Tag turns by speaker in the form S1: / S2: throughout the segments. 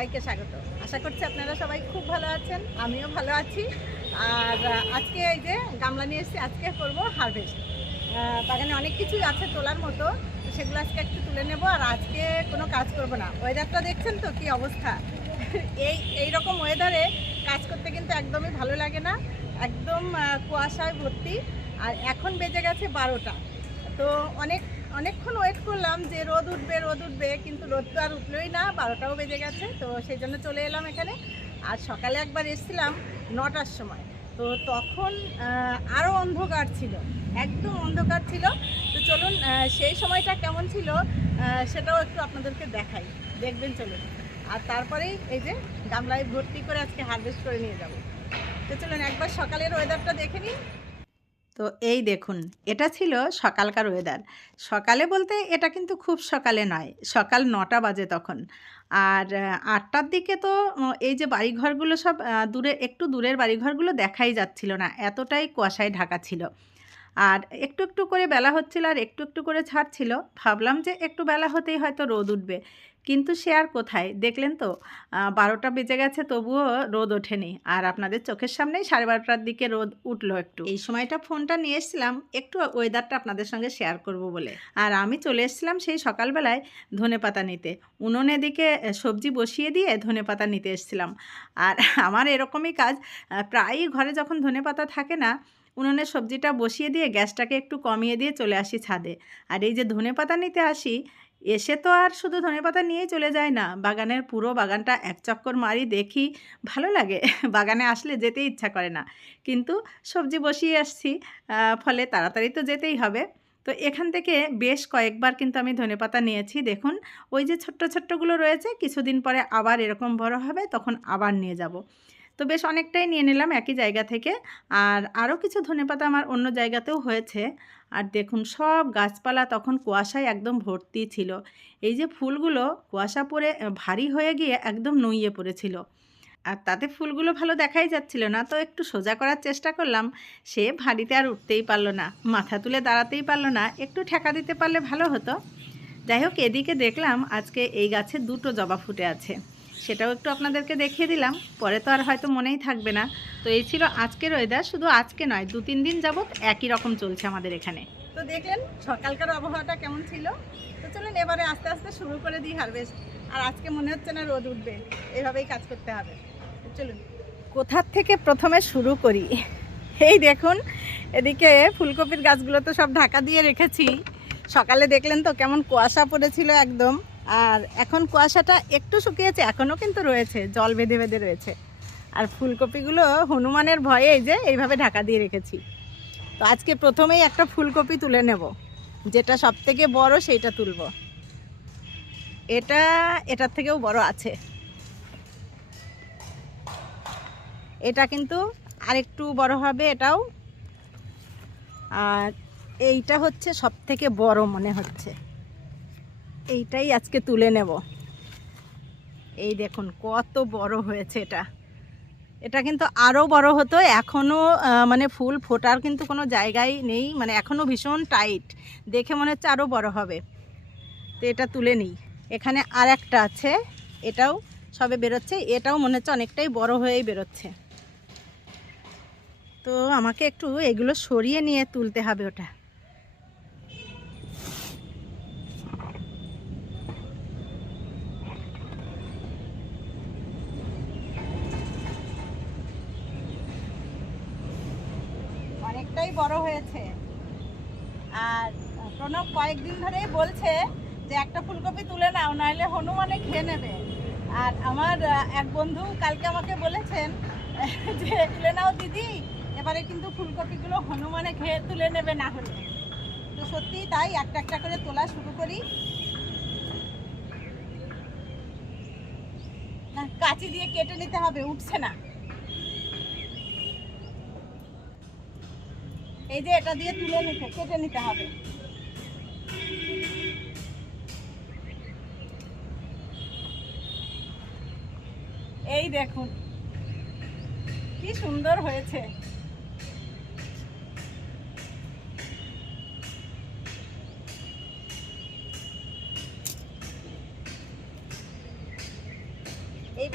S1: সবাইকে স্বাগত আশা করছি আপনারা সবাই খুব ভালো আছেন আমিও ভালো আছি আর আজকে এই যে গামলা নিয়ে এসেছি আজকে করব হারভেস্ট বাগানে অনেক কিছুই আছে তোলার মতো সেগুলো আজকে একটু তুলে নেব আর আজকে কোনো কাজ করব না ওয়েদারটা দেখছেন তো কি অবস্থা এই এই রকম ওয়েদারে কাজ করতে কিন্তু একদমই ভালো লাগে না একদম কুয়াশায় ভর্তি আর এখন বেজে গেছে বারোটা তো অনেক অনেকক্ষণ ওয়েট করলাম যে রোদ উঠবে রোদ উঠবে কিন্তু রোদ তো আর উঠলোই না বারোটাও বেজে গেছে তো সেই জন্য চলে এলাম এখানে আর সকালে একবার এসছিলাম নটার সময় তো তখন আরও অন্ধকার ছিল একদম অন্ধকার ছিল তো চলুন সেই সময়টা কেমন ছিল সেটাও একটু আপনাদেরকে দেখাই দেখবেন চলুন আর তারপরেই এই যে গামলায় ভর্তি করে আজকে হারভেস্ট করে নিয়ে যাব তো চলুন একবার সকালের ওয়েদারটা দেখে নিন তো এই দেখুন এটা ছিল সকালকার ওয়েদার সকালে বলতে এটা কিন্তু খুব সকালে নয় সকাল নটা বাজে তখন আর আটটার দিকে তো এই যে বাড়িঘরগুলো সব দূরে একটু দূরের বাড়িঘরগুলো দেখাই যাচ্ছিল না এতটাই কুয়াশায় ঢাকা ছিল আর একটু একটু করে বেলা হচ্ছিল আর একটু একটু করে ছাড়ছিল ভাবলাম যে একটু বেলা হতেই হয়তো রোদ উঠবে কিন্তু সে আর কোথায় দেখলেন তো বারোটা বেজে গেছে তবুও রোদ ওঠেনি আর আপনাদের চোখের সামনেই সাড়ে বারোটার দিকে রোদ উঠলো একটু এই সময়টা ফোনটা নিয়ে এসেছিলাম একটু ওয়েদারটা আপনাদের সঙ্গে শেয়ার করব বলে আর আমি চলে এসেছিলাম সেই সকালবেলায় ধনে পাতা নিতে উনুনে দিকে সবজি বসিয়ে দিয়ে ধনে পাতা নিতে এসেছিলাম আর আমার এরকমই কাজ প্রায়ই ঘরে যখন ধনে পাতা থাকে না উনুনে সবজিটা বসিয়ে দিয়ে গ্যাসটাকে একটু কমিয়ে দিয়ে চলে আসি ছাদে আর এই যে ধনে পাতা নিতে আসি এসে তো আর শুধু ধনেপাতা নিয়েই চলে যায় না বাগানের পুরো বাগানটা এক চক্কর মারি দেখি ভালো লাগে বাগানে আসলে যেতে ইচ্ছা করে না কিন্তু সবজি বসিয়ে আসছি ফলে তাড়াতাড়ি তো যেতেই হবে তো এখান থেকে বেশ কয়েকবার কিন্তু আমি ধনেপাতা নিয়েছি দেখুন ওই যে ছোট্ট ছোট্টগুলো রয়েছে কিছুদিন পরে আবার এরকম বড় হবে তখন আবার নিয়ে যাব তো বেশ অনেকটাই নিয়ে নিলাম একই জায়গা থেকে আর আরও কিছু ধনেপাতা আমার অন্য জায়গাতেও হয়েছে আর দেখুন সব গাছপালা তখন কুয়াশায় একদম ভর্তি ছিল এই যে ফুলগুলো কুয়াশা পরে ভারী হয়ে গিয়ে একদম নুইয়ে পড়েছিল আর তাতে ফুলগুলো ভালো দেখাই যাচ্ছিল না তো একটু সোজা করার চেষ্টা করলাম সে ভারিতে আর উঠতেই পারলো না মাথা তুলে দাঁড়াতেই পারলো না একটু ঠেকা দিতে পারলে ভালো হতো যাই হোক এদিকে দেখলাম আজকে এই গাছে দুটো জবা ফুটে আছে সেটাও একটু আপনাদেরকে দেখিয়ে দিলাম পরে তো আর হয়তো মনেই থাকবে না তো এই ছিল আজকের ওয়েদার শুধু আজকে নয় দু তিন দিন যাবৎ একই রকম চলছে আমাদের এখানে তো দেখলেন সকালকার আবহাওয়াটা কেমন ছিল তো চলুন এবারে আস্তে আস্তে শুরু করে দিই হারভেস্ট আর আজকে মনে হচ্ছে না রোদ উঠবে এভাবেই কাজ করতে হবে চলুন কোথার থেকে প্রথমে শুরু করি এই দেখুন এদিকে ফুলকপির গাছগুলো তো সব ঢাকা দিয়ে রেখেছি সকালে দেখলেন তো কেমন কুয়াশা পড়েছিল একদম আর এখন কুয়াশাটা একটু শুকিয়েছে এখনও কিন্তু রয়েছে জল বেঁধে বেঁধে রয়েছে আর ফুলকপিগুলো হনুমানের ভয়ে যে এইভাবে ঢাকা দিয়ে রেখেছি তো আজকে প্রথমেই একটা ফুলকপি তুলে নেব যেটা সব থেকে বড় সেইটা তুলব এটা এটার থেকেও বড় আছে এটা কিন্তু আরেকটু বড় হবে এটাও আর এইটা হচ্ছে সব থেকে বড় মনে হচ্ছে এইটাই আজকে তুলে নেব এই দেখুন কত বড় হয়েছে এটা এটা কিন্তু আরও বড় হতো এখনও মানে ফুল ফোটার কিন্তু কোনো জায়গায় নেই মানে এখনও ভীষণ টাইট দেখে মনে হচ্ছে আরও বড় হবে তো এটা তুলে নিই এখানে আর একটা আছে এটাও সবে বেরোচ্ছে এটাও মনে হচ্ছে অনেকটাই বড় হয়েই বেরোচ্ছে তো আমাকে একটু এগুলো সরিয়ে নিয়ে তুলতে হবে ওটা এতটাই বড় হয়েছে আর প্রণব কয়েকদিন ধরেই বলছে যে একটা ফুলকপি তুলে নাও নাহলে হনুমানে খেয়ে নেবে আর আমার এক বন্ধু কালকে আমাকে বলেছেন যে তুলে নাও দিদি এবারে কিন্তু ফুলকপিগুলো হনুমানে খেয়ে তুলে নেবে না হলে তো সত্যিই তাই একটা একটা করে তোলা শুরু করি হ্যাঁ, কাঁচি দিয়ে কেটে নিতে হবে উঠছে না এই যে এটা দিয়ে তুলে নিতে কেটে নিতে হবে এই দেখুন কি সুন্দর হয়েছে এই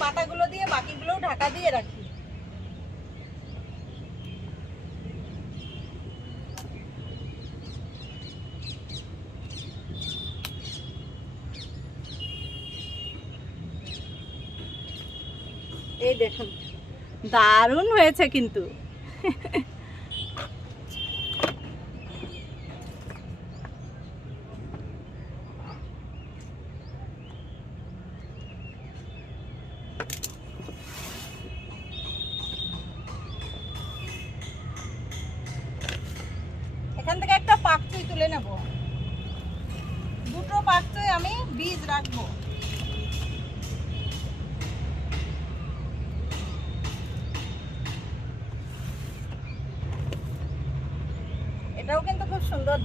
S1: পাতাগুলো দিয়ে বাকিগুলোও ঢাকা দিয়ে রাখি দেখুন দারুণ হয়েছে কিন্তু এখান থেকে একটা পাকচুই তুলে নেব দুটো পাকচুই আমি বীজ রাখবো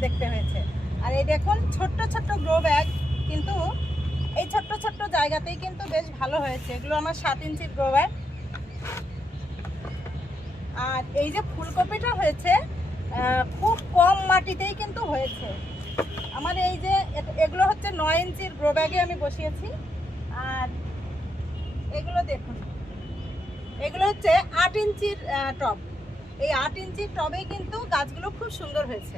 S1: দেখতে হয়েছে আর এই দেখুন ছোট্ট ছোট্ট গ্রো ব্যাগ কিন্তু এই ছোট্ট ছোট্ট জায়গাতেই কিন্তু বেশ ভালো হয়েছে এগুলো আমার সাত ইঞ্চির গ্রো ব্যাগ আর এই যে ফুলকপিটা হয়েছে খুব কম মাটিতেই কিন্তু হয়েছে আমার এই যে এগুলো হচ্ছে নয় ইঞ্চির গ্রো ব্যাগে আমি বসিয়েছি আর এগুলো দেখুন এগুলো হচ্ছে আট ইঞ্চির টব এই আট ইঞ্চির টবে কিন্তু গাছগুলো খুব সুন্দর হয়েছে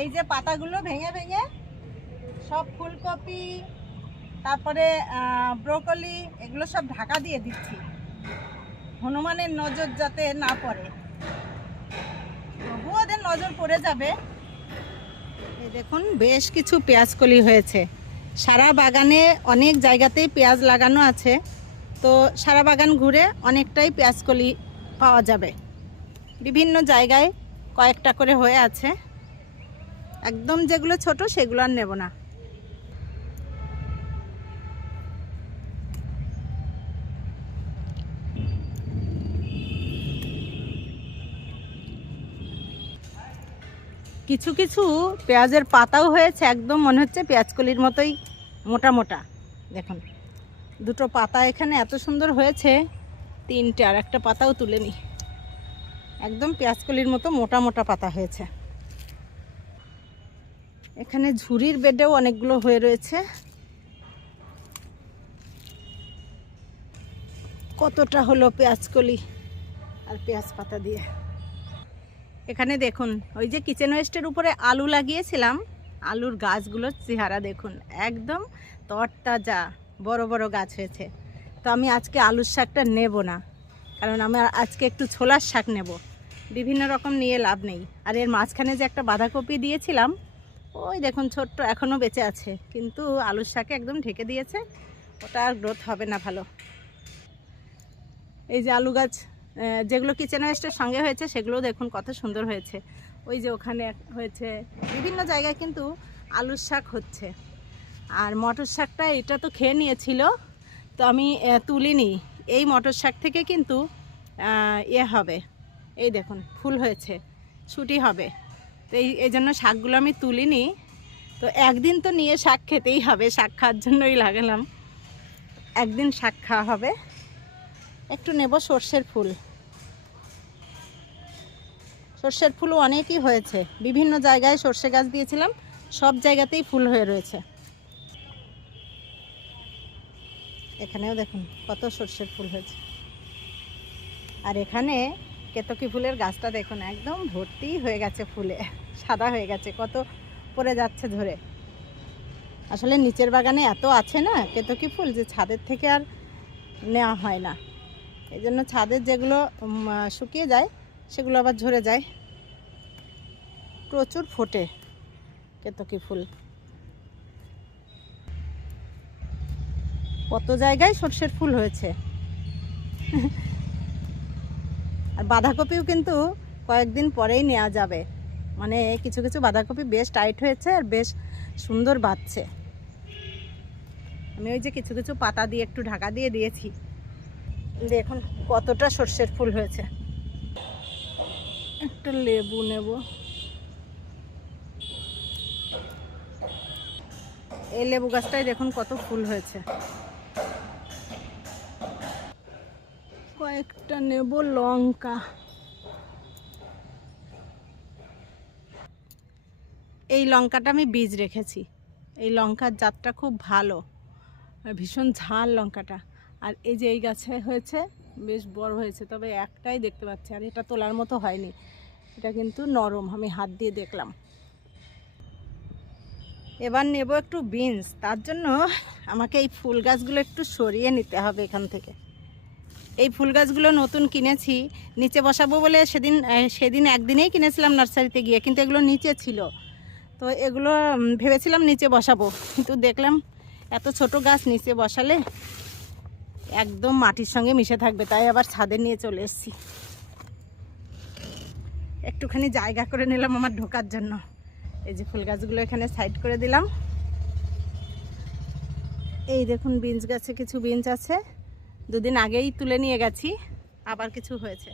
S1: এই যে পাতাগুলো ভেঙে ভেঙে সব ফুলকপি তারপরে ব্রোকলি এগুলো সব ঢাকা দিয়ে দিচ্ছি হনুমানের নজর যাতে না পড়ে তবুও ওদের নজর পড়ে যাবে এই দেখুন বেশ কিছু পেঁয়াজকলি হয়েছে সারা বাগানে অনেক জায়গাতেই পেঁয়াজ লাগানো আছে তো সারা বাগান ঘুরে অনেকটাই পেঁয়াজকলি পাওয়া যাবে বিভিন্ন জায়গায় কয়েকটা করে হয়ে আছে একদম যেগুলো ছোট সেগুলো আর নেব না কিছু কিছু পেঁয়াজের পাতাও হয়েছে একদম মনে হচ্ছে পেঁয়াজকলির মতোই মোটা মোটা দেখুন দুটো পাতা এখানে এত সুন্দর হয়েছে তিনটে আর একটা পাতাও তুলে নি একদম পেঁয়াজকলির মতো মোটা মোটা পাতা হয়েছে এখানে ঝুড়ির বেডেও অনেকগুলো হয়ে রয়েছে কতটা হলো পেঁয়াজকলি আর পেঁয়াজ পাতা দিয়ে এখানে দেখুন ওই যে কিচেন ওয়েস্টের উপরে আলু লাগিয়েছিলাম আলুর গাছগুলোর চেহারা দেখুন একদম তরতাজা বড় বড় গাছ হয়েছে তো আমি আজকে আলুর শাকটা নেব না কারণ আমি আজকে একটু ছোলার শাক নেব বিভিন্ন রকম নিয়ে লাভ নেই আর এর মাঝখানে যে একটা বাঁধাকপি দিয়েছিলাম ওই দেখুন ছোট্ট এখনও বেঁচে আছে কিন্তু আলুর শাকে একদম ঢেকে দিয়েছে ওটা আর গ্রোথ হবে না ভালো এই যে আলু গাছ যেগুলো কিচেন ওয়েস্টের সঙ্গে হয়েছে সেগুলো দেখুন কত সুন্দর হয়েছে ওই যে ওখানে হয়েছে বিভিন্ন জায়গায় কিন্তু আলুর শাক হচ্ছে আর মটর শাকটা এটা তো খেয়ে নিয়েছিল তো আমি তুলিনি এই মটর শাক থেকে কিন্তু ইয়ে হবে এই দেখুন ফুল হয়েছে ছুটি হবে তো এই এই জন্য শাকগুলো আমি তুলিনি তো একদিন তো নিয়ে শাক খেতেই হবে শাক খাওয়ার জন্যই লাগালাম একদিন শাক খাওয়া হবে একটু নেব সর্ষের ফুল সর্ষের ফুল অনেকই হয়েছে বিভিন্ন জায়গায় সর্ষে গাছ দিয়েছিলাম সব জায়গাতেই ফুল হয়ে রয়েছে এখানেও দেখুন কত সর্ষের ফুল হয়েছে আর এখানে কেতকি ফুলের গাছটা দেখুন একদম ভর্তি হয়ে গেছে ফুলে সাদা হয়ে গেছে কত পরে যাচ্ছে ধরে আসলে নিচের বাগানে এত আছে না কেতকি ফুল যে ছাদের থেকে আর নেওয়া হয় না এই জন্য ছাদের যেগুলো শুকিয়ে যায় সেগুলো আবার ঝরে যায় প্রচুর ফোটে কেতকি ফুল কত জায়গায় সর্ষের ফুল হয়েছে আর বাঁধাকপিও কিন্তু কয়েকদিন পরেই নেওয়া যাবে মানে কিছু কিছু বাঁধাকপি বেশ টাইট হয়েছে আর বেশ সুন্দর বাঁধছে আমি ওই যে কিছু কিছু পাতা দিয়ে একটু ঢাকা দিয়ে দিয়েছি দেখুন কতটা সর্ষের ফুল হয়েছে একটা লেবু নেব এই লেবু গাছটায় দেখুন কত ফুল হয়েছে কয়েকটা নেব লঙ্কা এই লঙ্কাটা আমি বীজ রেখেছি এই লঙ্কার জাতটা খুব ভালো ভীষণ ঝাল লঙ্কাটা আর এই যে এই গাছে হয়েছে বেশ বড় হয়েছে তবে একটাই দেখতে পাচ্ছি আর এটা তোলার মতো হয়নি এটা কিন্তু নরম আমি হাত দিয়ে দেখলাম এবার নেব একটু বিনস তার জন্য আমাকে এই ফুল গাছগুলো একটু সরিয়ে নিতে হবে এখান থেকে এই ফুল গাছগুলো নতুন কিনেছি নিচে বসাবো বলে সেদিন সেদিন একদিনেই কিনেছিলাম নার্সারিতে গিয়ে কিন্তু এগুলো নিচে ছিল তো এগুলো ভেবেছিলাম নিচে বসাবো কিন্তু দেখলাম এত ছোট গাছ নিচে বসালে একদম মাটির সঙ্গে মিশে থাকবে তাই আবার ছাদে নিয়ে চলে এসেছি একটুখানি জায়গা করে নিলাম আমার ঢোকার জন্য এই যে ফুল গাছগুলো এখানে সাইড করে দিলাম এই দেখুন বিঞ্জ গাছে কিছু বিঞ্জ আছে দুদিন আগেই তুলে নিয়ে গেছি আবার কিছু হয়েছে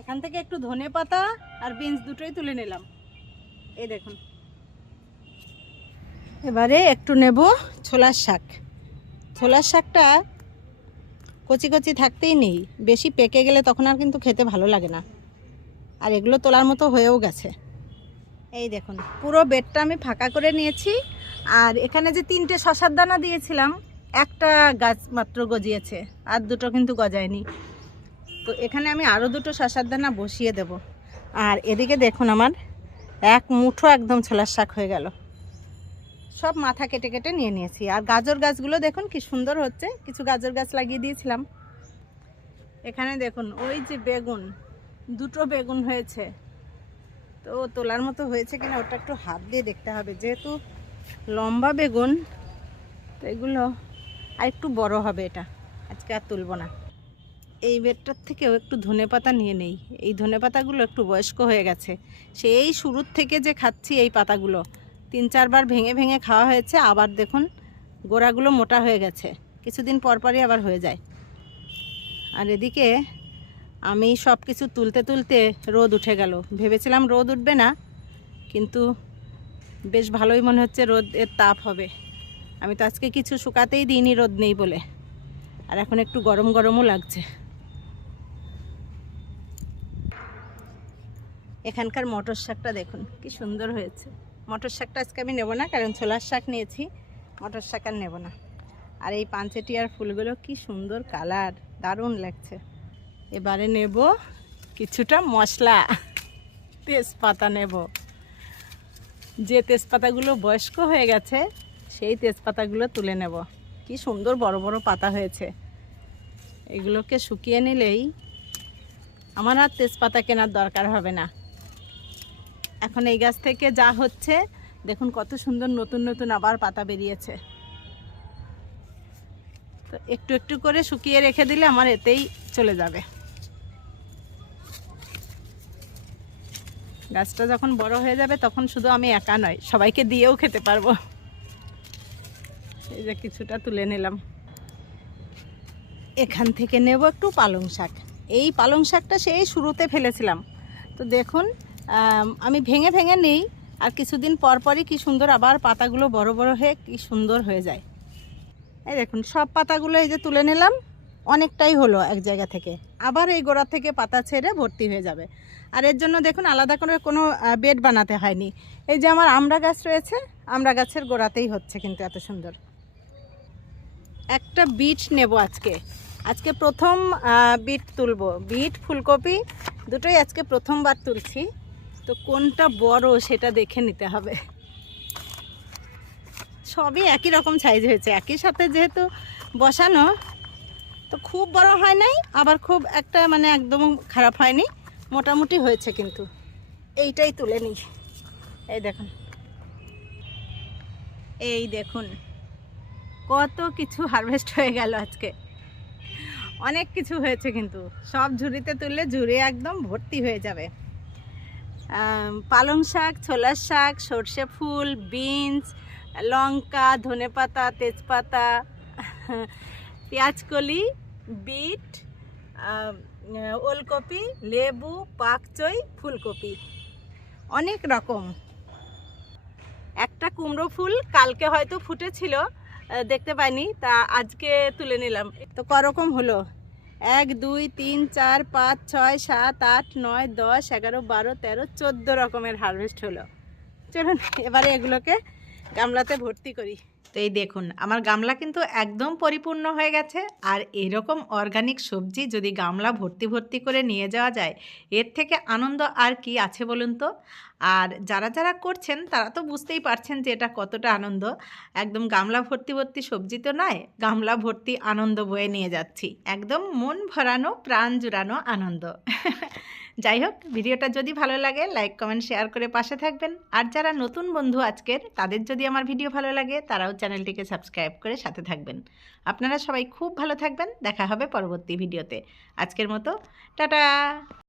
S1: এখান থেকে একটু ধনে পাতা আর বিনস দুটোই তুলে নিলাম এই দেখুন এবারে একটু নেব ছোলার শাক ছোলার শাকটা কচি কচি থাকতেই নেই বেশি পেকে গেলে তখন আর কিন্তু খেতে ভালো লাগে না আর এগুলো তোলার মতো হয়েও গেছে এই দেখুন পুরো বেডটা আমি ফাঁকা করে নিয়েছি আর এখানে যে তিনটে শশার দানা দিয়েছিলাম একটা গাছ মাত্র গজিয়েছে আর দুটো কিন্তু গজায়নি তো এখানে আমি আরও দুটো শশার দানা বসিয়ে দেব আর এদিকে দেখুন আমার এক মুঠো একদম ছোলার শাক হয়ে গেল সব মাথা কেটে কেটে নিয়ে নিয়েছি আর গাজর গাছগুলো দেখুন কি সুন্দর হচ্ছে কিছু গাজর গাছ লাগিয়ে দিয়েছিলাম এখানে দেখুন ওই যে বেগুন দুটো বেগুন হয়েছে তো তোলার মতো হয়েছে কিনা ওটা একটু হাত দিয়ে দেখতে হবে যেহেতু লম্বা বেগুন তো এগুলো আর একটু বড় হবে এটা আজকে আর তুলব না এই বেডটার থেকেও একটু ধনে পাতা নিয়ে নেই এই ধনে পাতাগুলো একটু বয়স্ক হয়ে গেছে সেই শুরুর থেকে যে খাচ্ছি এই পাতাগুলো তিন চারবার ভেঙে ভেঙে খাওয়া হয়েছে আবার দেখুন গোড়াগুলো মোটা হয়ে গেছে কিছুদিন পরপরই আবার হয়ে যায় আর এদিকে আমি সব কিছু তুলতে তুলতে রোদ উঠে গেল ভেবেছিলাম রোদ উঠবে না কিন্তু বেশ ভালোই মনে হচ্ছে রোদ এর তাপ হবে আমি তো আজকে কিছু শুকাতেই দিইনি রোদ নেই বলে আর এখন একটু গরম গরমও লাগছে এখানকার মটর শাকটা দেখুন কি সুন্দর হয়েছে মটর শাকটা আজকে আমি নেবো না কারণ ছোলার শাক নিয়েছি মটর শাক আর নেব না আর এই পাঞ্চেটিয়ার ফুলগুলো কি সুন্দর কালার দারুণ লাগছে এবারে নেব কিছুটা মশলা তেজপাতা নেব যে তেজপাতাগুলো বয়স্ক হয়ে গেছে সেই তেজপাতাগুলো তুলে নেব কি সুন্দর বড় বড় পাতা হয়েছে এগুলোকে শুকিয়ে নিলেই আমার আর তেজপাতা কেনার দরকার হবে না এখন এই গাছ থেকে যা হচ্ছে দেখুন কত সুন্দর নতুন নতুন আবার পাতা বেরিয়েছে তো একটু একটু করে শুকিয়ে রেখে দিলে আমার এতেই চলে যাবে গাছটা যখন বড় হয়ে যাবে তখন শুধু আমি একা নয় সবাইকে দিয়েও খেতে পারবো এই যে কিছুটা তুলে নিলাম এখান থেকে নেব একটু পালং শাক এই পালং শাকটা সেই শুরুতে ফেলেছিলাম তো দেখুন আমি ভেঙে ভেঙে নিই আর কিছুদিন পর পরই কি সুন্দর আবার পাতাগুলো বড় বড় হয়ে কি সুন্দর হয়ে যায় এই দেখুন সব পাতাগুলো এই যে তুলে নিলাম অনেকটাই হলো এক জায়গা থেকে আবার এই গোড়া থেকে পাতা ছেড়ে ভর্তি হয়ে যাবে আর এর জন্য দেখুন আলাদা করে কোনো বেড বানাতে হয়নি এই যে আমার আমড়া গাছ রয়েছে আমড়া গাছের গোড়াতেই হচ্ছে কিন্তু এত সুন্দর একটা বিট নেব আজকে আজকে প্রথম বিট তুলব বিট ফুলকপি দুটোই আজকে প্রথমবার তুলছি তো কোনটা বড় সেটা দেখে নিতে হবে সবই একই রকম সাইজ হয়েছে একই সাথে যেহেতু বসানো তো খুব বড় হয় নাই আবার খুব একটা মানে একদম খারাপ হয়নি মোটামুটি হয়েছে কিন্তু এইটাই তুলে নিই এই দেখুন এই দেখুন কত কিছু হারভেস্ট হয়ে গেল আজকে অনেক কিছু হয়েছে কিন্তু সব ঝুড়িতে তুললে ঝুড়ি একদম ভর্তি হয়ে যাবে পালং শাক ছোলার শাক সর্ষে ফুল বিনস লঙ্কা ধনে পাতা তেজপাতা পেঁয়াজকলি বিট ওলকপি লেবু পাকচই ফুলকপি অনেক রকম একটা কুমড়ো ফুল কালকে হয়তো ফুটেছিল দেখতে পাইনি তা আজকে তুলে নিলাম তো করকম হলো এক দুই তিন চার পাঁচ ছয় সাত আট নয় দশ এগারো বারো তেরো চোদ্দো রকমের হারভেস্ট হলো চলুন এবারে এগুলোকে গামলাতে ভর্তি করি তো এই দেখুন আমার গামলা কিন্তু একদম পরিপূর্ণ হয়ে গেছে আর এরকম অর্গানিক সবজি যদি গামলা ভর্তি ভর্তি করে নিয়ে যাওয়া যায় এর থেকে আনন্দ আর কি আছে বলুন তো আর যারা যারা করছেন তারা তো বুঝতেই পারছেন যে এটা কতটা আনন্দ একদম গামলা ভর্তি ভর্তি সবজি তো নয় গামলা ভর্তি আনন্দ বয়ে নিয়ে যাচ্ছি একদম মন ভরানো প্রাণ জুড়ানো আনন্দ যাই হোক ভিডিওটা যদি ভালো লাগে লাইক কমেন্ট শেয়ার করে পাশে থাকবেন আর যারা নতুন বন্ধু আজকের তাদের যদি আমার ভিডিও ভালো লাগে তারাও চ্যানেলটিকে সাবস্ক্রাইব করে সাথে থাকবেন আপনারা সবাই খুব ভালো থাকবেন দেখা হবে পরবর্তী ভিডিওতে আজকের মতো টাটা